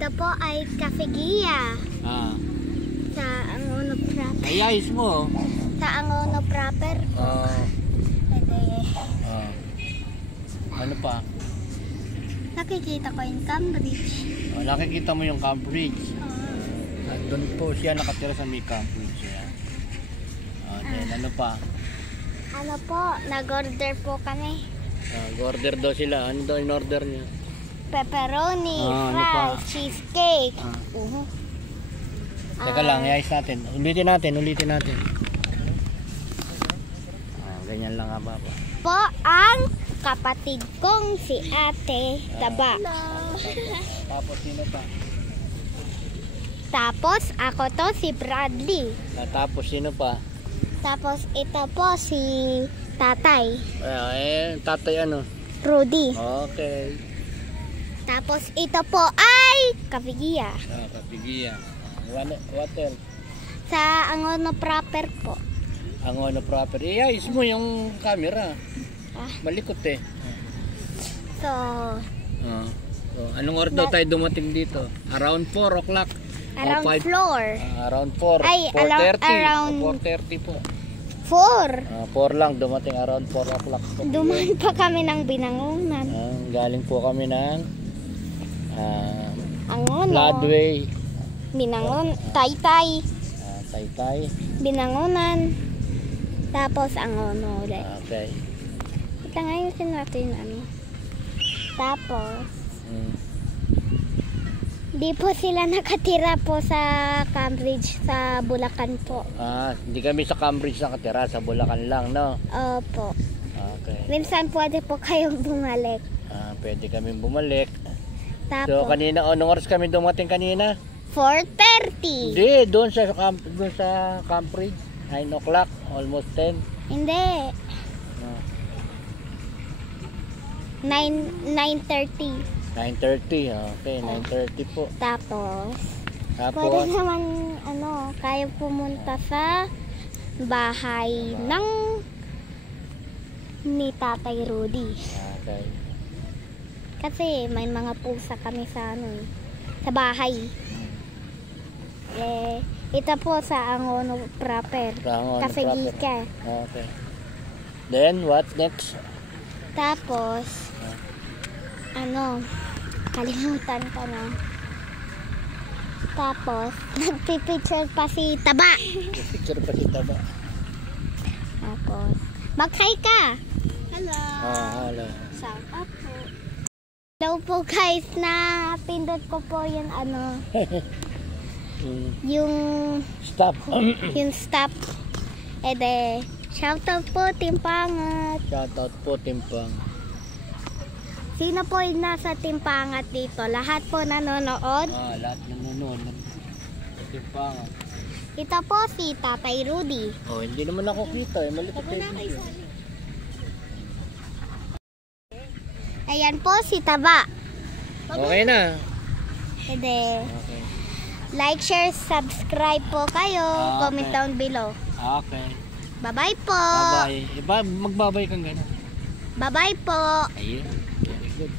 Ito po ay Cafeguia. Ah. Sa Angono proper. Ay, ayos mo. Sa Angono proper po. Pwede. Ano pa? Nakikita ko yung Cambridge. Nakikita mo yung Cambridge. Doon po siya nakatira sa may Cambridge. Then ano pa? Ano po, nag-order po kami. Order daw sila. Ano daw in order niya? Pepperoni, ano pa? fries, cheesecake. Teka lang, iayos natin. Ulitin natin. Ganyan lang nga ba? Po ang kapatid kong si Ate Taba. Tapos sino pa? Tapos ako to si Bradley. Tapos sino pa? Tapos ito po si Tatay. Tatay ano? Rudy. Okay. Tapos ito po ay Cafeguia. Cafeguia. What else? Sa Angono proper po. Angono proper. Iayos mo yung camera. Malikot eh. So, anong oras daw tayo dumating dito? Around 4 o'clock. around floor. Around 4. Ay, 4:30. around 4:30 po. 4. 4 lang, dumating around 4 o'clock. Dumaan pa kami ng Binangonan. Galing po kami ng Angono. Floodway. Binangon, Taytay. Taytay. Binangonan. Tapos Angono ulit. Okay. Ito ngayon natin ano. Tapos, di po sila nakatira po sa Cambridge, sa Bulacan po. Hindi kami sa Cambridge nakatira, sa Bulacan lang, no? Opo. Okay. Minsan pwede po kayong bumalik. Pwede kami bumalik. Tapos, So kanina, anong oras kami dumating kanina? 4:30. Hindi, doon sa Cambridge, 9 o'clock, almost 10. Hindi. 9:30. 9:30, okay, 9:30 po. Tapos, pwede naman, kaya pumunta sa bahay ng ni Tatay Rudy. Okay. Kasi may mga pusa kami sa sa bahay. Ito po sa Angono proper. Cafeguia. Okay. Then, what next? Tapos, kalimutan ko na. Tapos, nagpipicture pa si Taba. Picture pa si Taba. Tapos, mag-hi ka. Hello. Hello. Shout out po. Hello po guys, na pindot ko po yung yung Stop. yung stop. Shout out po Timpangat. Shout out po Timpang. Sino po yung nasa Timpangat dito? Lahat po nanonood? Lahat nanonood. Timpangat. Ito po si Tatay Rudy. Hindi naman ako kita. Malikot tayo. Ayan po si Taba. Okay na. Okay. Like, share, subscribe po kayo. Comment down below. Okay. Bye-bye po. Bye-bye. Magbabay kang gano'n. Bye-bye po. Ayun. Very good.